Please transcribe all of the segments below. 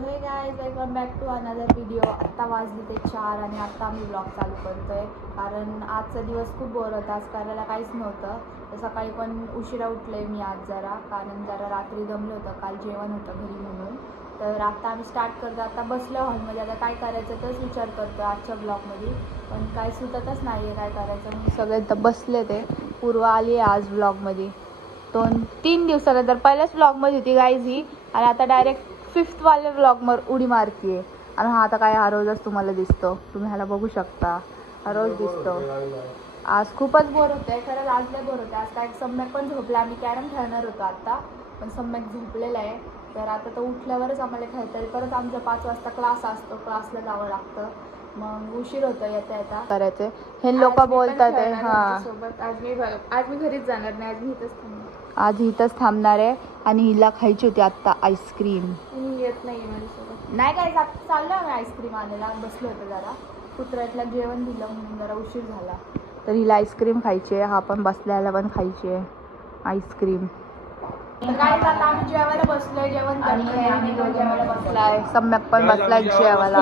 So hey guys welcome back to another video. आत्ता वाजले ते 4 आणि आत्ता आम्ही ब्लॉग चालू करतोय कारण आजचा दिवस खूप बोर होता. आज करायला काहीच नव्हतं. तर सकाळी पण उशिरा उठले मी आज कारण जरा रात्री दमलं होतं. काल जेवण होतं घरी म्हणून. तर आत्ता आम्ही स्टार्ट करतो. आता बसलो हॉलमध्ये. आता काय करायचं तोच विचार करतो आजच्या ब्लॉगमध्ये. पण काय सुचतच नाही आहे काय करायचं. म्हणजे सगळे तर बसले. ते पूर्व आली आहे आज ब्लॉगमध्ये 2-3 दिवसानंतर. पहिल्याच ब्लॉगमध्ये होती गाईज ही आणि आता डायरेक्ट 5th वाल्या ब्लॉगवर उडी मारती आहे. आणि हा आता काय हा रोजच तुम्हाला दिसतो. तुम्ही ह्याला बघू शकता. हा रोज दिसतो. आज खूपच बोर होतं आहे. खरंच आज लय बोर होते. आज काय सम्यक पण झोपला. आम्ही कॅरम खेळणार होतो आत्ता पण सम्यक झोपलेला आहे. तर आता तो उठल्यावरच आम्हाला खेळता येईल. परत आमचा 5 वाजता क्लास असतो. क्लासला जावं लागतं. मग उशीर होतं येता करायचे. हे लोक बोलतात आहे हां सोबत. आज मी घरीच जाणार नाही. आज मी इथंच थांबणार. आज इथंच थांबणार आहे. आणि हिला खायची होती आत्ता आईस्क्रीम. येत नाही माझ्यासोबत. नाही काय चाललं आम्ही आईस्क्रीम आणायला. बसलो होतो जरा. कुत्र्यातला जेवण दिलं म्हणून जरा उशीर झाला. तर हिला आईस्क्रीम खायची आहे. हा पण बसल्याला पण खायची आहे आईस्क्रीम. काय आता आम्ही जेवायला बसलोय. जेवण करतोय. आम्ही जेवायला बसलाय. सम्यक पण बसलाय जेवायला.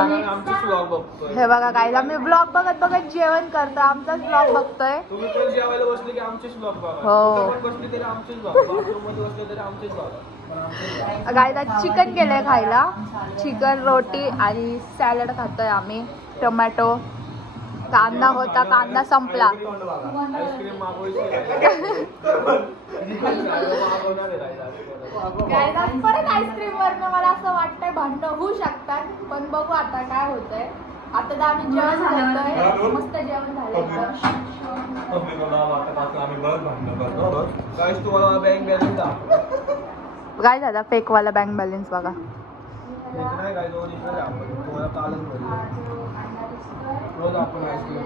हे बघा काय आम्ही ब्लॉग बघत बघत जेवण करतो. आमचाच ब्लॉग बघतोय. तुम्ही पण जेवायला बसले की आमचेच ब्लॉग बघा. हो बसले तरी आमचेच ब्लॉग. बाथरूम मध्ये बसले तरी आमचेच ब्लॉग. गायला चिकन केलंय खायला. चिकन रोटी आणि सॅलड खातोय आम्ही. टोमॅटो कांदा होता. कांदा संपला. आईस्क्रीम मागवायची परत आईस्क्रीम वरनं मला असं वाटतंय भांडणं होऊ शकतात. पण बघू आता काय होतंय. आता तर आम्ही जेवण करतोय. मस्त जेवण झालं. गाईस तुम्हाला बँक बॅलन्स दाखव. काय झालं फेकवाला बँक बॅलन्स बघा. नाही काय दोन इकडे आपण तुम्हाला कालच बोललो. रोज आपण आईस्क्रीम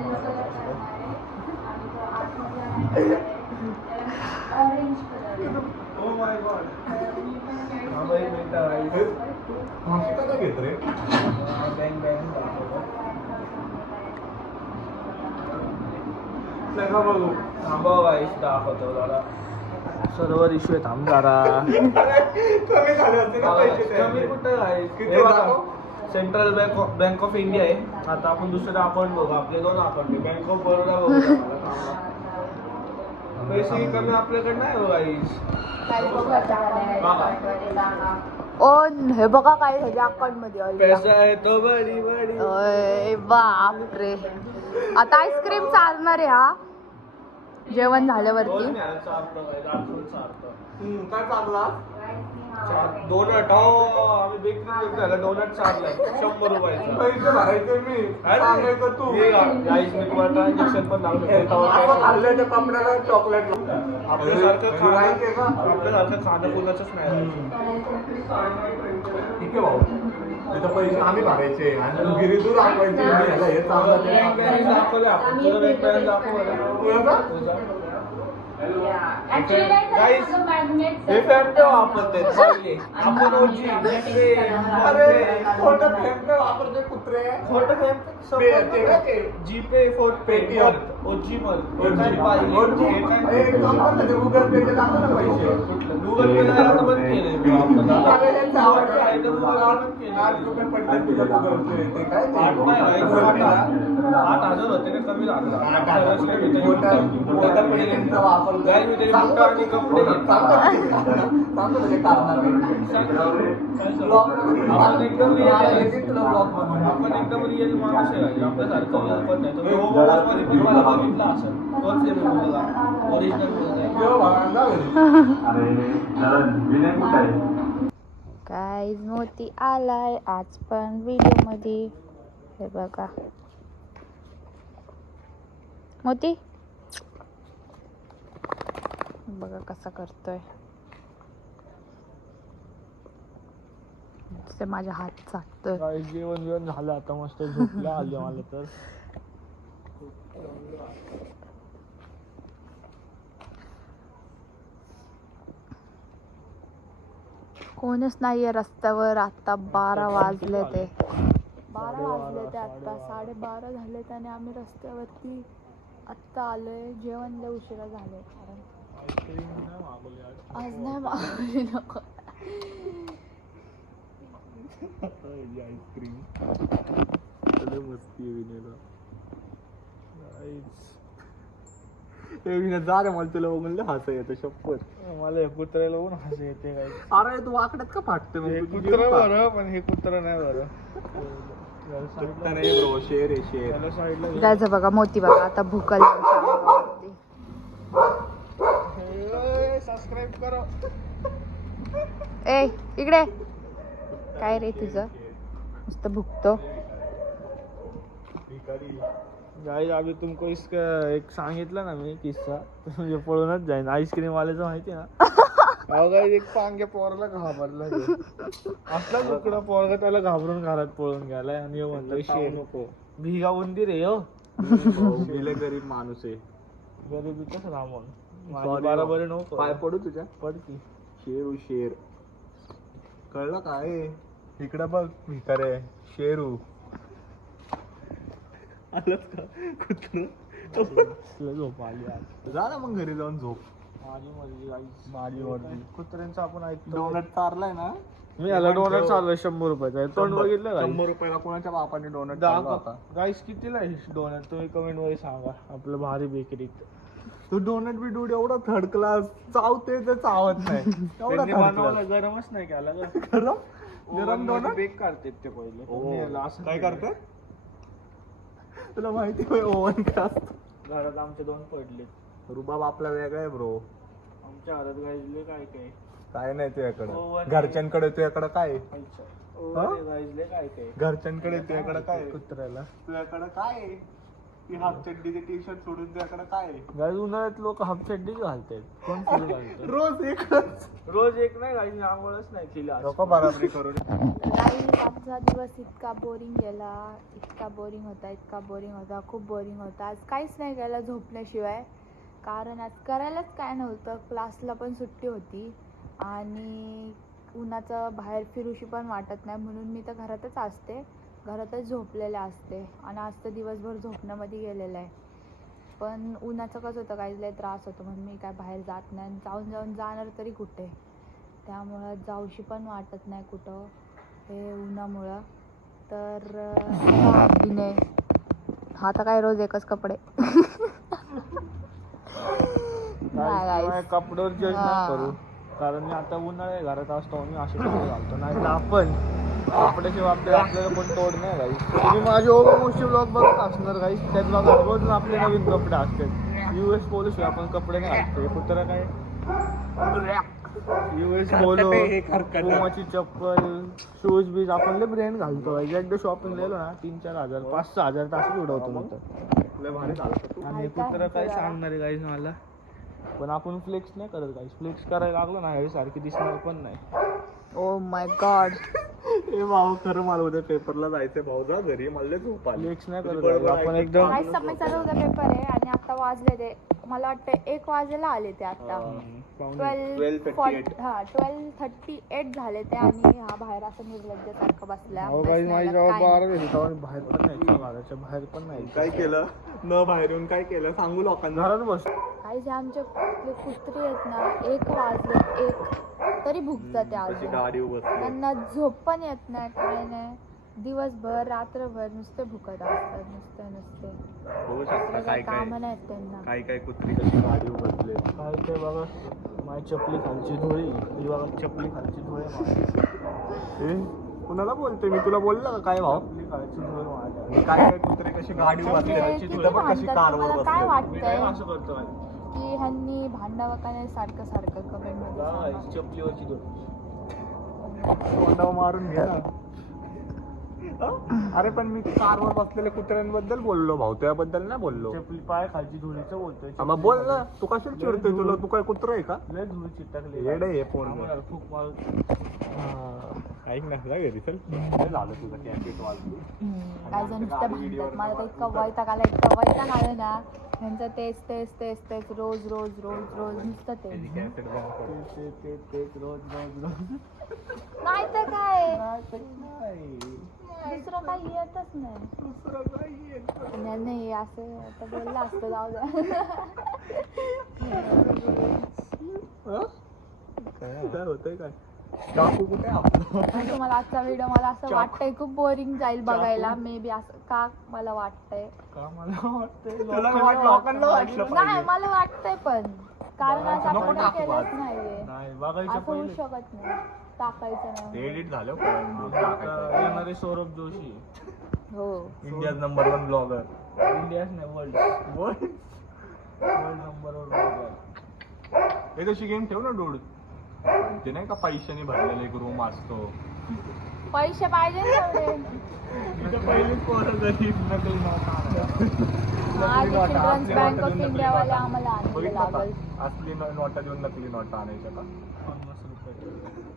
ओ माय गॉड. हा एक मिनिट राईस. काय घेत रे? बँक बॅलन्स दाखव. नका बघू. थांबा गाईस दाखवतो जरा. सर्वर इश्यू आहे. थांब जरा. कमी झाले होते ना पैसे. कमी कुठं आहे? सेंट्रल बँक ऑफ इंडिया आहे. आता आपण दुसरं अकाउंट बघू. आपले 2 अकाउंट आहे. बँक ऑफ बरोडा बघू. पैसे कमी आपल्याकडे नाही हो गाईस. ओ हे बघा काय ह्याच्या अकाउंट मध्ये पैसा आहे तो बडी बडी. ओय बापरे. आता आईस्क्रीम चालणार आहे हा जेवण झाल्यावरती. काय चालला? डोनट हो आम्ही बेकरी झाला. डोनट चाललाय 100 रुपयाचा. पैसे भरायचे मी सांगायचं तू. गाईस मी तुम्हाला ट्रान्झॅक्शन पण लावलं. खाल्ल्याच्या कपड्याला चॉकलेट आपल्यासारखं खाणं कुणाचंच नाही. ठीक आहे भाऊ. तिथं पैसे आम्ही भरायचे आणि गिरीतून दाखवायचे. हे दाखवले आपण. तुझं बँक बॅलन्स दाखव. हे फॅमपे वापरते आपण ओजी. अरे खोटं फॅमपे वापरते कुत्रे. खोटं फॅमपे जीपे फोन पे ओजी गुगल पे पैसे. गुगल पे बंद केले. 8,000 होते का कमी झालं. गाय मी तरी मोठा आणि कपडे आपण एकदम रिअल माणूस आहे. आपल्यासारखं पण नाही. तुम्ही मध्ये पण मला बघितला असेल. तोच आहे मी ओरिजिनल. काय मोती आलाय आज पण व्हिडिओ मध्ये. हे बघा मोती बघा कसा करतोय. माझ्या हात चाटतोय. जेवण झालं आता मस्त झोपला आले मला तर. कोणच नाहीये रस्त्यावर. आता 12 वाजले ते. 12 वाजले ते आता 12:30 झालेत आणि आम्ही रस्त्यावरती आत्ता आलोय. जेवण लय उशिरा झाले कारण आज नाही मागवली. नको आईस्क्रीम मस्ती विनेला जा रे मला तुला बघून हसा येतं शपथ. मला हे कुत्र्याला बघून हसू येते काय. अरे तू वाकड्यात का फाटते मग? हे तू कुत्र जेवू का? बरं पण हे कुत्र नाही बरं. कुत्रा नाही bro, शेर आहे शेर. त्याला साईडला जायचं बघा मोती बघा आता भूकल सबस्क्राईब करो. ए इकडे काय रे तुझं नुसतं भुकतो. गाइस अभी तुमको इसका एक सांगितलं ना मी किस्सा म्हणजे पळूनच जाईन. आईस्क्रीम वाल्याचं माहिती ना. अहो गाइस एक पांग्या पोराला घाबरला तो. असला कुकडा पोरगा त्याला घाबरून घरात पळून गेलाय आणि ह्यो म्हणतोय शेर नको भिगा उंदीर आहे हो. गेले गरीब माणूस आहे. गरिबीतच रामून Sorry बरोबर हो. नको पाय पडू तुझ्या. पड की. शेरू शेर कळलं काय? इकडं बघ भिकारे शेरू आलंच का कुत्र? तुला झोप आली आज. जा ना मग घरी जाऊन झोप. माझी मर्जी गाईस माझी मर्जी. कुत्र्यांचं आपण ऐकतो. डोनट चारलाय ना मी याला डोनट चाललोय 100 रुपयाचा. तोंड बघितलं का? 100 रुपयाला कोणाच्या बापाने डोनट गाईस कितीला आहे डोनट तुम्ही कमेंट मध्ये सांगा. आपलं भारी बेकरीत तो डोनट बी डूड एवढा थर्ड क्लास चावते तर चावत नाही. एवढा त्यांनी third बनवलं class. गरमच नाही केला ग. गरम गरम गरम डोनट बेक करतात ते पहिले. त्यांनी याला असं काय केलं. करते तुला माहिती होय ओव्हन काय असतं? घरात आमचे 2 पडले. रुबाब आपला वेगळा आहे ब्रो. आमच्या घरात गाईजले काय काय काय नाही तुझ्याकडं ओव्हन घरच्यांकडे तुझ्याकडं काय आहे? खायचं. गाईजले काय काय घरच्यांकडे तुझ्याकडं काय आहे? कुत्र्याला तुझ्याकडं काय आहे? ती हाफ चड्डीचे टी शर्ट सोडून तुझ्याकडं काय आहे? गाईज उन्हाळ्यात लोक हाफ चड्डी घालतात. कोण फुल घालतात? रोज एकच रोज एक नाही गाईज आंघोळच नाही केली आज. नको बराबरी करून. गाईस आजचा दिवस इतका बोरिंग गेला. इतका बोरिंग होता खूप बोरिंग होता. आज काहीच नाही केलं झोपण्याशिवाय. कारण आज करायलाच काय नव्हतं. क्लासला पण सुट्टी होती आणि उन्हाचं बाहेर फिरूशी पण वाटत नाही म्हणून मी तर घरातच असते. घरातच झोपलेले असते आणि आज तर दिवसभर झोपण्यामध्ये गेलेलं आहे. पण उन्हाचं कसं होतं काही लय त्रास होतो म्हणून मी काय बाहेर जात नाही. जाऊन जाणार तरी कुठे. त्यामुळं जाऊशी पण वाटत नाही कुठं हे उन्हामुळं. तर विनय हा तर काय रोज एकच कपडे. नाही guys. कपड्यावर जज नाही करू. कारण मी आता उन्हाळ्या घरात असतो मी असे कपडे घालतो. नाही तर आपण कपड्याशिवाय आपल्याला कोण तोड नाही गाई. तुम्ही माझे ओव्हर मोस्टली ब्लॉग बघत असणार गाई. त्या ब्लॉग रोज आपले नवीन कपडे असतात. US पोलो शिवाय आपण कपडे नाही घालतो. कुत्रा काय US पोलो पुमाची चप्पल शूज बीज आपण लय ब्रँड घालतो. एकदा शॉपिंग गेलो ना 3-4 हजार 5-6 हजार तास उडवतो नंतर. लय भारी चालतं तू. आणि कुत्रा काय सांगणार आहे गाईज मला. पण आपण फ्लेक्स नाही करत गाईज. फ्लेक्स करायला लागलो ना हे सारखी दिसणार पण नाही. Oh my God. ए भाऊ खरं मला उद्या पेपरला जायचंय. भाऊ जा घरी मला झोप आली. फ्लेक्स नाही करत बरोबर guys. आपण एकदम काय समजलं उद्या पेपर आहे आणि आता वाजले ते मला वाटतं 1 वाजेला आले ते आता. 12:38 झाले ते आणि हा बाहेर असं निर्लज्जसारखं बसला. हो गाईज माझी जवळ 12 होती बाहेर पण नाही घराच्या बाहेर पण नाही. काय केलं न बाहेर येऊन काय केलं सांगू लोकांना. घरात बस. काही जे आमचे कुत्रे आहेत ना 1 वाजले 1 तरी भुकतात ते कशी अजून. गाडी बसली. त्यांना झोप पण येत नाही काय नाही. दिवसभर रात्रभर नुसते भुकत असतात नुसते. बघू शकता काय काय कामं नाहीत त्यांना. काय काय कुत्री कशी गाडी बसले. काय ते बघा माझी चपली खालची धुळी. ही बघा चपली खालची धुळे माझी. कुणाला बोलतोय मी तुला बोललं का काय भाऊ. चपली खालची धुळे माझ्या. काय काय कुत्रे कशी गाडी बसले. किती तिथं पण कशी भांडतात कारवर तुम्हाला काय बसले. मी काय वाटतंय असं करतो गाईज. की ह्यांनी भांडावं का नाही सारखं कमेंट मध्ये सांगा. गाईज, चपलीवरची धुळी. तोंडावर मारून घे ना. अरे पण मी कारवर बसलेल्या कुत्र्यांबद्दल बोललो भाऊ त्याबद्दल नाही बोललो. चपली पाय खालची धुळीचं बोलतोय. मग बोल ना तू कशाला चिडतोय. तुला तू काय कुत्र आहे का. लय धुळी चिटकली. येडे हे फोन आम्हाला फूक मारून ऐक ना जा घरी चल. काय झालं तुझं कॅसेट वाजली. काय जण नुसतं भांडतात. मला तर इतका वैताग आलं ना ह्यांचं तेच रोज नुसतं तेच. कॅसेट बंद कर. तेच रोज नाही तर काय नाही. दुसरं काही येतच नाही. नाही असं आता बोललं असतं जाऊ द्या. काय होतंय काय चाकू कुठे आहे आपलं? आणि तुम्हाला आजचा व्हिडिओ मला असं वाटतंय खूप बोरिंग जाईल बघायला मे बी असं का मला वाटतंय का मला वाटतंय तुला लोकांना वाटलं नाही पाहिजे. मला वाटतंय पण कारण असं नको आपण टाकू केलंच आज. नाहीये नाही बघायचं असं होऊ पहिले शकत नाही टाकायचं नाही एडिट झालं आता येणारे सौरभ जोशी हो इंडियाज नंबर 1 ब्लॉगर. इंडियाच नाही वर्ल्ड नंबर वन ब्लॉगर. हे तशी गेम ठेव ना डूड. ते नाही का पैशाने भरलेला एक रूम असतो. पैसे पाहिजे ना तेवढे तिथे पहिलीच पोरं गरीब नकली नोटा आज चिल्ड्रन्स बँक ऑफ इंडियावाले आम्हाला आणले लागल असली नोटा देऊन नकली नोटा आणायच्या का? 50 रुपये.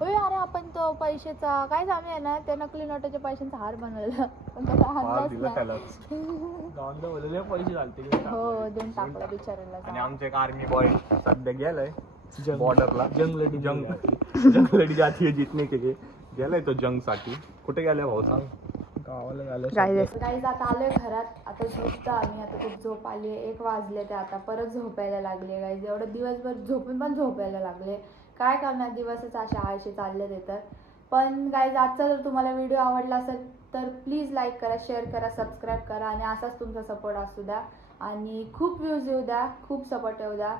होय अरे आपण तो पैशाचा काय सांगूया ना त्या नकली नोटाच्या पैशांचा हार बनवला पण त्याचा फार आणलाच दिलं नाही त्यालाच. गावात बोलले पैसे घालते हो देऊन टाकला बिचारायला आणि आमचे एक आर्मी बॉय सध्या गेलाय जंग. बॉर्डरला. जंग लढी जंग लढी जाती है जीतने के लिए गेलाय तो जंग साठी. कुठे गेलाय भाऊ सांग? गावाला झालं गाईज आता आलोय घरात आता झोपतो आम्ही आता खूप झोप आली 1 वाजले ते आता परत झोपायला लागले गाईज एवढं दिवसभर झोपून पण झोपायला लागले काय करणार दिवसच अशा आळशी चालले ते तर पण गाईज आजचा जर तुम्हाला व्हिडिओ आवडला असेल तर प्लीज लाईक करा शेअर करा सबस्क्राईब करा आणि असाच तुमचा सपोर्ट असू द्या आणि खूप व्ह्यूज येऊ द्या खूप सपोर्ट येऊ द्या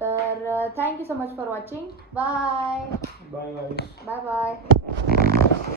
तर thank you so much for watching bye bye bye bye bye